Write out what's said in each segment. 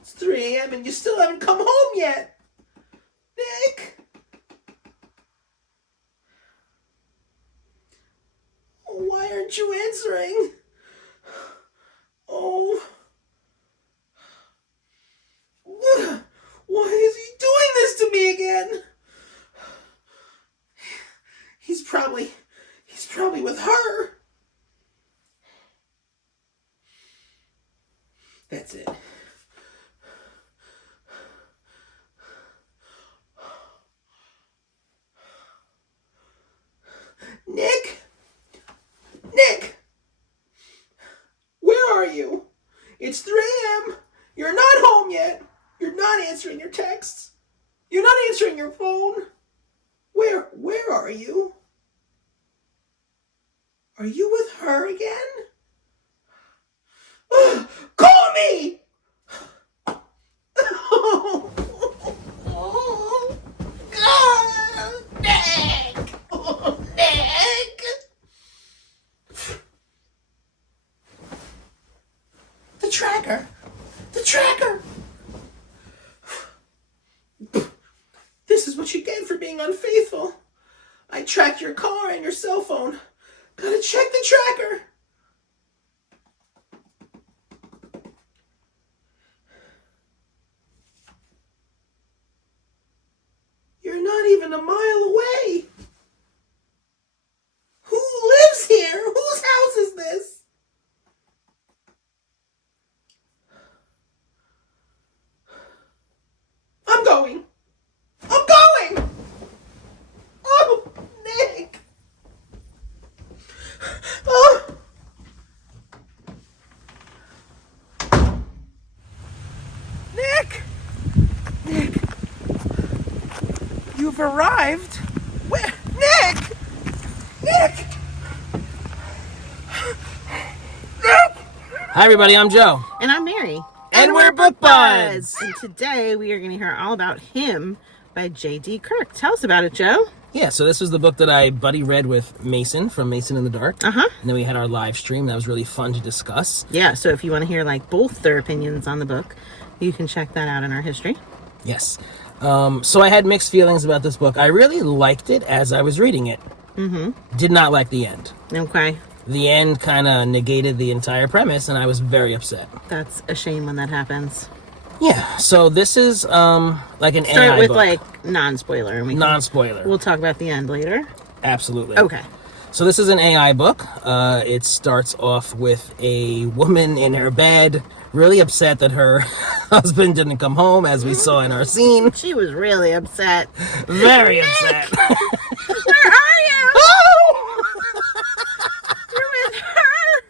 It's 3 a.m. and you still haven't come home yet. Nick? Oh, why aren't you answering? Oh. Why is he doing this to me again? He's probably with her. That's it. Nick? Nick? Where are you? It's 3 a.m. You're not home yet. You're not answering your texts. You're not answering your phone. Where are you? Are you with her again? Call me! Oh, God, Nick! Oh, Nick! The tracker! The tracker! This is what you get for being unfaithful. I tracked your car and your cell phone. Gotta check the tracker. You're not even a mile away. Who lives here? Whose house is this? I'm going. I'm going! Oh, Nick! Oh! Nick! Nick! You've arrived? Where? Nick! Nick! Nick! Hi everybody, I'm Joe. And I'm Mary. And we're Bookbuds! And today we are going to hear all about Him by J.D. Kirk. Tell us about it, Joe. Yeah, so this was the book that I buddy read with Mason from Mason in the Dark. Uh-huh. And then we had our live stream. That was really fun to discuss. Yeah, so if you want to hear like both their opinions on the book, you can check that out in our history. Yes. So I had mixed feelings about this book. I really liked it as I was reading it. Mm-hmm. Did not like the end. Okay. The end kind of negated the entire premise, and I was very upset. That's a shame when that happens. Yeah, so this is like an Start AI with book. like non-spoiler. Non-spoiler. We'll talk about the end later. Absolutely. Okay. So this is an AI book. It starts off with a woman in her bed, really upset that her husband didn't come home, as we saw in our scene. She was really upset. Very upset. Where are you? Oh! You're with her.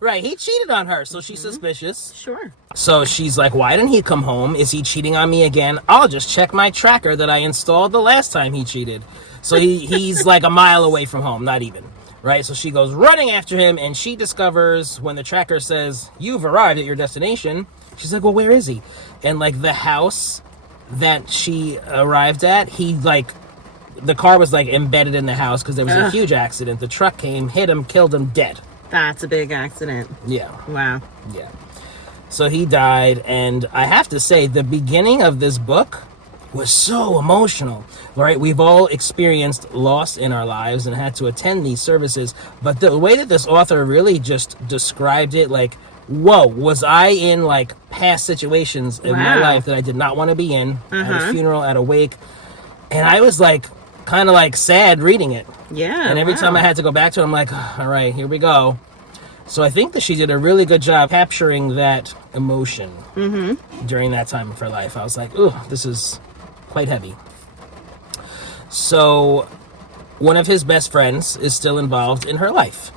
Right, he cheated on her, so she's suspicious. Sure. So she's like, why didn't he come home? Is he cheating on me again? I'll just check my tracker that I installed the last time he cheated. So he's like a mile away from home, not even. Right, so she goes running after him, and she discovers when the tracker says, you've arrived at your destination, she's like, well, where is he? And like the house that she arrived at, the car was like embedded in the house because there was a huge accident. The truck came, hit him, killed him, dead. That's a big accident. Yeah. Wow. Yeah. So he died, and I have to say, the beginning of this book was so emotional, right? We've all experienced loss in our lives and had to attend these services, but the way that this author really just described it, like, whoa, was I in like past situations in my life that I did not want to be in, at a funeral, at a wake, and I was like, kind of like sad reading it. Yeah. And every time I had to go back to it, I'm like, all right, here we go. So I think that she did a really good job capturing that emotion during that time of her life. I was like, ooh, this is quite heavy. So one of his best friends is still involved in her life.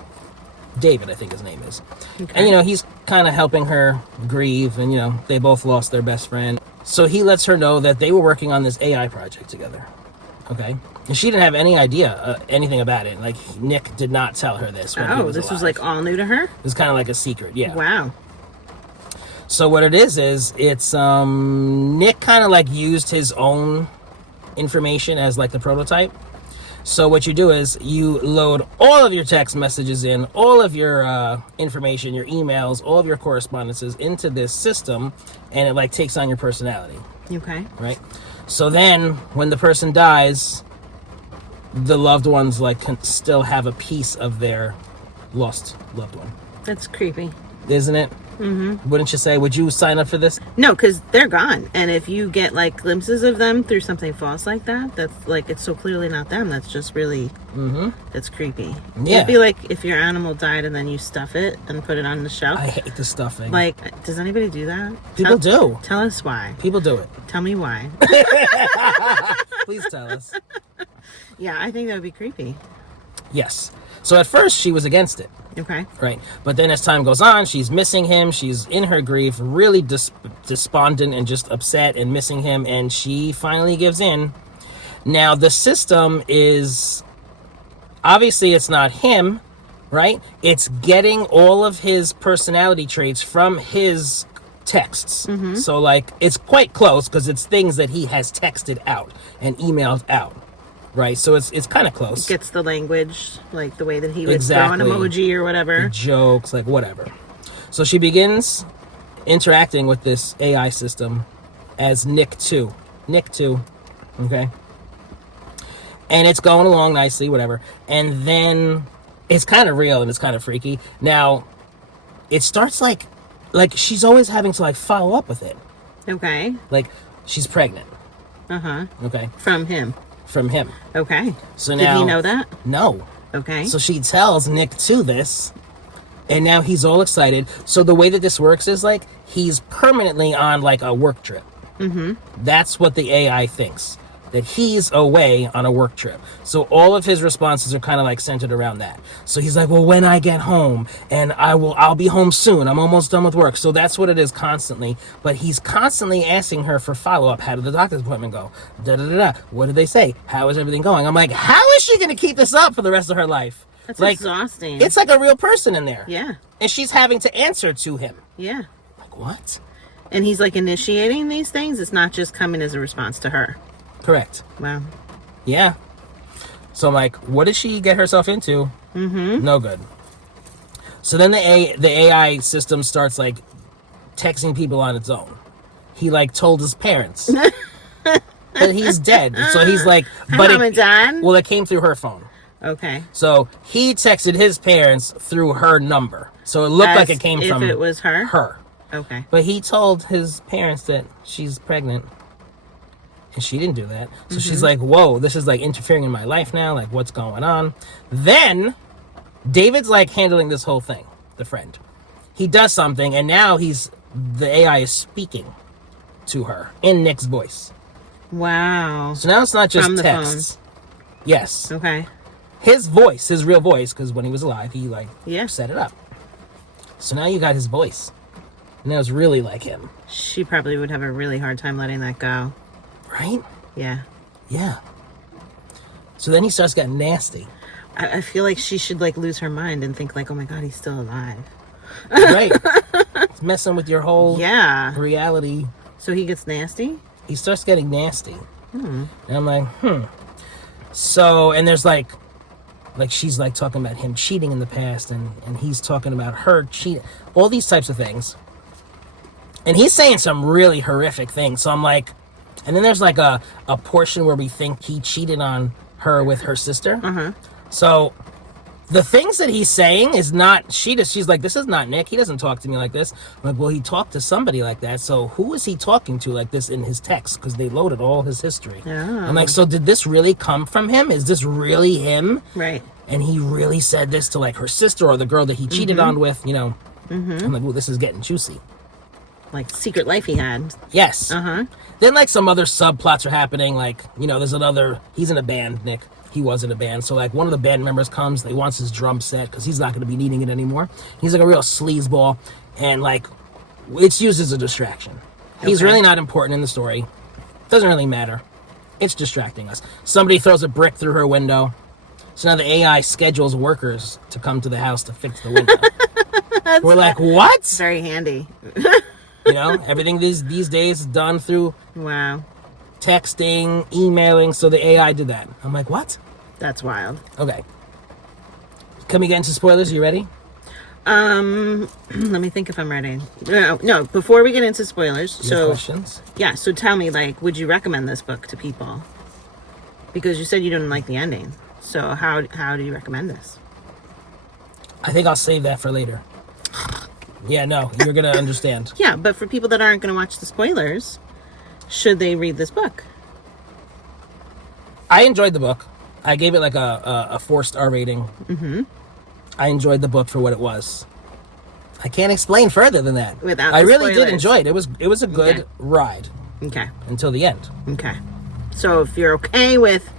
David, I think his name is. Okay. And, he's kind of helping her grieve, and, they both lost their best friend. So he lets her know that they were working on this AI project together. Okay? And she didn't have any idea, anything about it. Like, Nick did not tell her this when he was this alive. was like all new to her? It was kind of like a secret, yeah. Wow. So what it is it's Nick kind of like used his own information as like the prototype. So what you do is you load all of your text messages in, all of your information, your emails, all of your correspondences into this system, and it like takes on your personality. Okay. Right? So then when the person dies, the loved ones like can still have a piece of their lost loved one. That's creepy. Isn't it? Mm-hmm. Wouldn't you say? Would you sign up for this? No, because they're gone. And if you get like glimpses of them through something false like that, that's like, it's so clearly not them. That's just really, that's creepy. Yeah. It'd be like if your animal died and then you stuff it and put it on the shelf. I hate the stuffing. Like, does anybody do that? People do. Tell us why. People do it. Tell me why. Please tell us. Yeah, I think that would be creepy. Yes. So at first she was against it. Okay. Right. But then as time goes on, she's missing him. She's in her grief, really despondent and just upset and missing him. And she finally gives in. Now, the system is, obviously it's not him, right? It's getting all of his personality traits from his texts. Mm-hmm. So, like, it's quite close because it's things that he has texted out and emailed out. Right, so it's kind of close. Gets the language, like the way that he would Exactly. throw an emoji or whatever. The jokes, like whatever. So she begins interacting with this AI system as Nick 2. Nick 2, okay? And it's going along nicely, whatever. And then it's kind of real and it's kind of freaky. Now, it starts like she's always having to like follow up with it. Okay. Like she's pregnant. Uh-huh. Okay. From him. From him. Okay. So Did now, he know that? No. Okay. So she tells Nick to this, and now he's all excited. So the way that this works is like he's permanently on like a work trip. Mm-hmm. That's what the AI thinks, that he's away on a work trip. So all of his responses are kind of like centered around that. So he's like, well, when I get home, and I'll be home soon. I'm almost done with work. So that's what it is constantly. But he's constantly asking her for follow-up. How did the doctor's appointment go? Da-da-da-da. What did they say? How is everything going? I'm like, how is she going to keep this up for the rest of her life? That's like, exhausting. It's like a real person in there. Yeah. And she's having to answer to him. Yeah. Like, what? And he's like initiating these things. It's not just coming as a response to her. Correct. Wow. Yeah. So I'm like, what did she get herself into? Mm-hmm. No good. So then the AI system starts like texting people on its own. He like told his parents that he's dead. So he's like, but Mom and Dad? Well, it came through her phone. Okay. So he texted his parents through her number. So it looked like it came from if it was her? Her. Okay. But he told his parents that she's pregnant. And she didn't do that. So she's like, whoa, this is like interfering in my life now. Like, what's going on? Then David's like handling this whole thing, the friend. He does something, and now the AI is speaking to her in Nick's voice. Wow. So now it's not just From the texts. phone. Yes. Okay. His voice, his real voice, because when he was alive, he like Yeah. set it up. So now you got his voice. And that was really like him. She probably would have a really hard time letting that go. Right? Yeah. Yeah. So then he starts getting nasty. I feel like she should like lose her mind and think like, oh my God, he's still alive. Right. It's messing with your whole reality. So he gets nasty? He starts getting nasty. And I'm like, So, and there's like she's like talking about him cheating in the past, and he's talking about her cheating. All these types of things. And he's saying some really horrific things. So I'm like, and then there's like a portion where we think he cheated on her with her sister. So the things that he's saying is not, she's like, this is not Nick. He doesn't talk to me like this. I'm like, well, he talked to somebody like that. So who is he talking to like this in his text? Because they loaded all his history. I'm like, so did this really come from him? Is this really him? Right. And he really said this to like her sister or the girl that he cheated on with, you know. I'm like, well, this is getting juicy. Like secret life he had. Yes. Then like some other subplots are happening. Like, you know, he's in a band, Nick. He was in a band. So like one of the band members comes, he wants his drum set because he's not going to be needing it anymore. He's like a real sleazeball, and like it's used as a distraction. He's really not important in the story. Doesn't really matter. It's distracting us. Somebody throws a brick through her window. So now the AI schedules workers to come to the house to fix the window. We're like, what? Very handy. You know, everything these days is done through Wow. texting, emailing. So the AI did that. I'm like, what? That's wild. Okay. Can we get into spoilers? You ready? Let me think if I'm ready. No, before we get into spoilers. You have questions? Yeah, so tell me, like, would you recommend this book to people? Because you said you didn't like the ending. So how do you recommend this? I think I'll save that for later. Yeah, no, you're going to understand. Yeah, but for people that aren't going to watch the spoilers, should they read this book? I enjoyed the book. I gave it like a 4-star rating. Mm-hmm. I enjoyed the book for what it was. I can't explain further than that. Without I the really did spoilers. enjoy it. It was a good ride. Okay. Until the end. Okay. So if you're okay with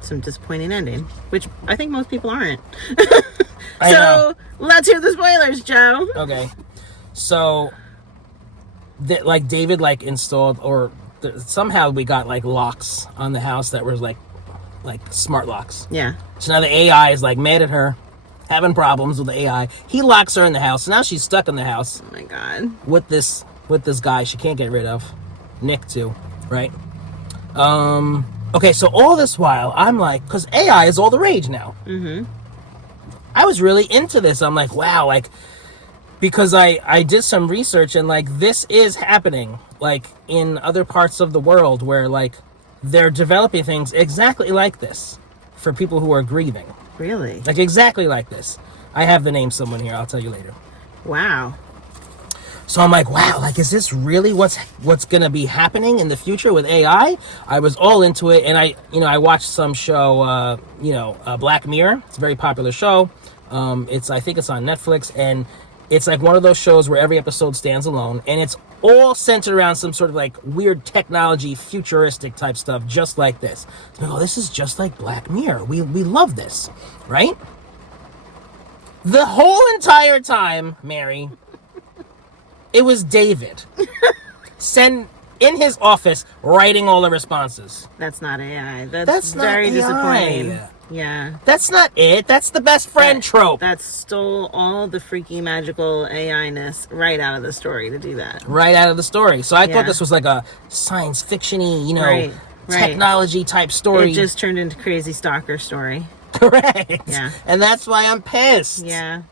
some disappointing ending, which I think most people aren't. I know. Let's hear the spoilers, Joe. Okay. So, like David installed, or somehow we got like locks on the house that were like smart locks. Yeah. So now the AI is like mad at her, having problems with the AI. He locks her in the house. So now she's stuck in the house Oh my God. with this guy she can't get rid of, Nick too, right? Okay, so all this while I'm like, because AI is all the rage now. Mm-hmm. I was really into this. I'm like, wow, like, because I did some research and like this is happening like in other parts of the world where like they're developing things exactly like this for people who are grieving. Really? Like exactly like this. I have the name someone here. I'll tell you later. Wow. So I'm like, wow, like, is this really what's going to be happening in the future with AI? I was all into it. And I watched some show, Black Mirror. It's a very popular show. I think it's on Netflix, and it's like one of those shows where every episode stands alone, and it's all centered around some sort of like weird technology, futuristic type stuff, just like this. So, oh, this is just like Black Mirror. We love this, right? The whole entire time, Mary, it was David in his office writing all the responses. That's not AI. That's not very AI. disappointing. Yeah. That's not it. That's the best friend trope. That stole all the freaky magical AI-ness right out of the story to do that. Right out of the story. So I Yeah. thought this was like a science fiction-y, Right. technology type story. It just turned into crazy stalker story. Correct. Yeah. And that's why I'm pissed. Yeah.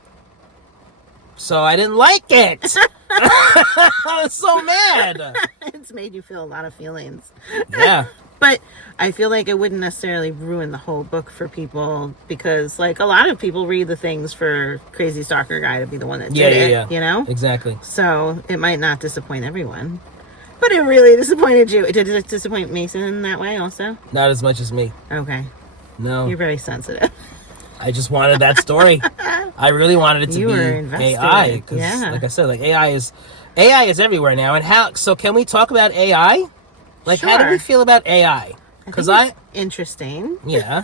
So I didn't like it. I was so mad. It's made you feel a lot of feelings. Yeah. But I feel like it wouldn't necessarily ruin the whole book for people because, like, a lot of people read the things for Crazy Stalker Guy to be the one that did it, you know? Exactly. So it might not disappoint everyone. But it really disappointed you. Did it disappoint Mason in that way also? Not as much as me. Okay. No. You're very sensitive. I just wanted that story. I really wanted it to You be were invested. AI. Because, Yeah. like I said, like AI is everywhere now. And so can we talk about AI? Like, how do we Sure. feel about AI? Because it's interesting. yeah.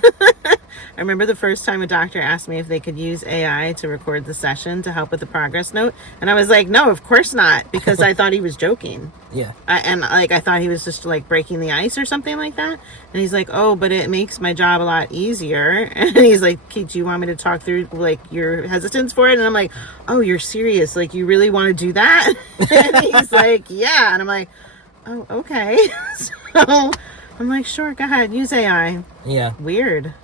I remember the first time a doctor asked me if they could use AI to record the session to help with the progress note. And I was like, no, of course not. Because I thought he was joking. Yeah. I thought he was just like breaking the ice or something like that. And he's like, oh, but it makes my job a lot easier. And he's like, Kate, do you want me to talk through like your hesitance for it? And I'm like, oh, you're serious? Like, you really want to do that? And he's like, yeah. And I'm like, oh, okay. So I'm like, sure, go ahead, use AI. Yeah. Weird.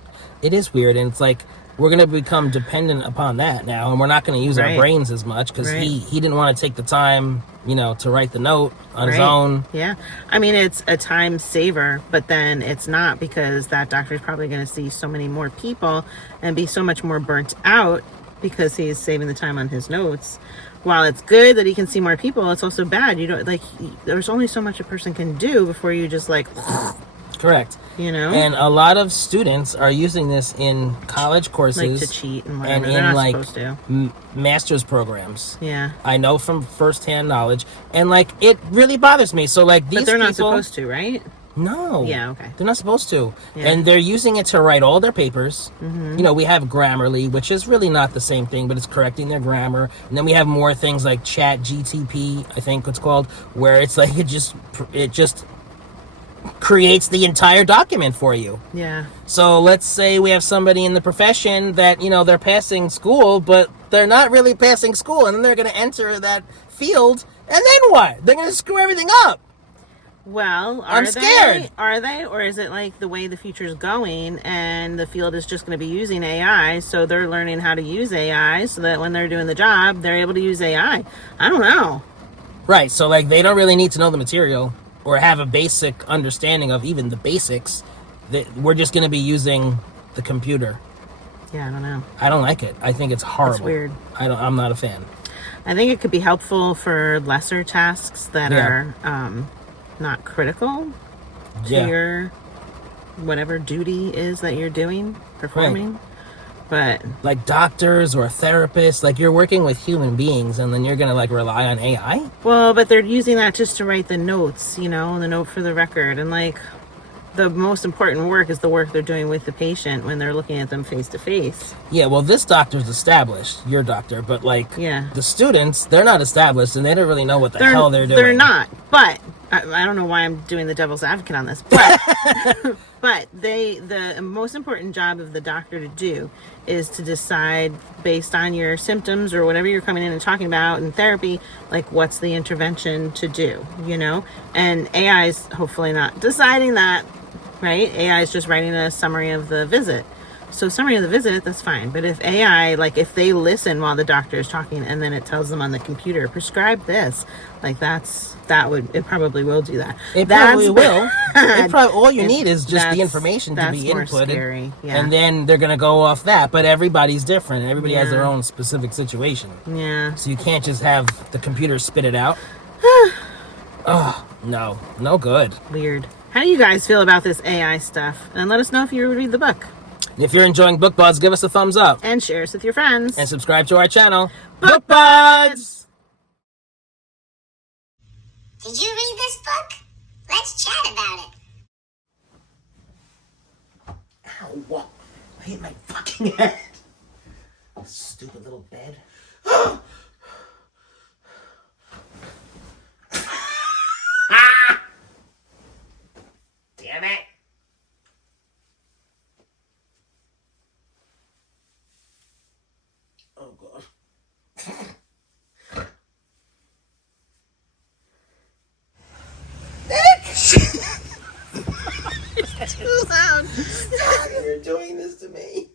It is weird. And it's like, we're going to become dependent upon that now. And we're not going to use our brains as much because he didn't want to take the time, to write the note on his own. Yeah. I mean, it's a time saver, but then it's not because that doctor is probably going to see so many more people and be so much more burnt out because he's saving the time on his notes. While it's good that he can see more people, it's also bad. There's only so much a person can do before you just like, Correct. And a lot of students are using this in college courses. like to cheat and whatever. And They're in not supposed to. master's programs. Yeah. I know from firsthand knowledge. And like, it really bothers me. So like these But they're people, not supposed to, right? No. Yeah, okay. They're not supposed to. Yeah. And they're using it to write all their papers. Mm-hmm. We have Grammarly, which is really not the same thing, but it's correcting their grammar. And then we have more things like Chat GTP, I think it's called, where it's like it just creates the entire document for you. Yeah. So let's say we have somebody in the profession that, they're passing school, but they're not really passing school. And then they're going to enter that field. And then what? They're going to screw everything up. Well, I'm scared. Are they? Or is it like the way the future's going and the field is just going to be using AI, so they're learning how to use AI so that when they're doing the job, they're able to use AI? I don't know. Right, so like they don't really need to know the material or have a basic understanding of even the basics. We're just going to be using the computer. Yeah, I don't know. I don't like it. I think it's horrible. It's weird. I'm not a fan. I think it could be helpful for lesser tasks that Yeah. are not critical to Yeah. your whatever duty is that you're doing, performing. But Like doctors or therapists, like you're working with human beings and then you're going to like rely on AI? well, but they're using that just to write the notes, the note for the record, and like the most important work is the work they're doing with the patient when they're looking at them face to face. Yeah, well, this doctor's established, your doctor, but like Yeah. the students, they're not established and they don't really know what the hell they're doing. They're not. But I don't know why I'm doing the devil's advocate on this, but but the most important job of the doctor to do is to decide based on your symptoms or whatever you're coming in and talking about in therapy, like what's the intervention to do, and AI is hopefully not deciding that, right? AI is just writing a summary of the visit. So summary of the visit, that's fine. But if AI, like if they listen while the doctor is talking and then it tells them on the computer, prescribe this, like it probably will do that. It probably will. All you need is just the information to be more inputted. Scary. Yeah. And then they're going to go off that. But everybody's different. Everybody has their Yeah. own specific situation. Yeah. So you can't just have the computer spit it out. Oh, no. No good. Weird. How do you guys feel about this AI stuff? And let us know if you read the book. And if you're enjoying Bookbuds, give us a thumbs up. And share us with your friends. And subscribe to our channel. Bookbuds! Did you read this book? Let's chat about it. Ow. I hit my fucking head. Stupid little bed. Damn it. Oh, God. Nick! Too loud. Stop, you're doing this to me.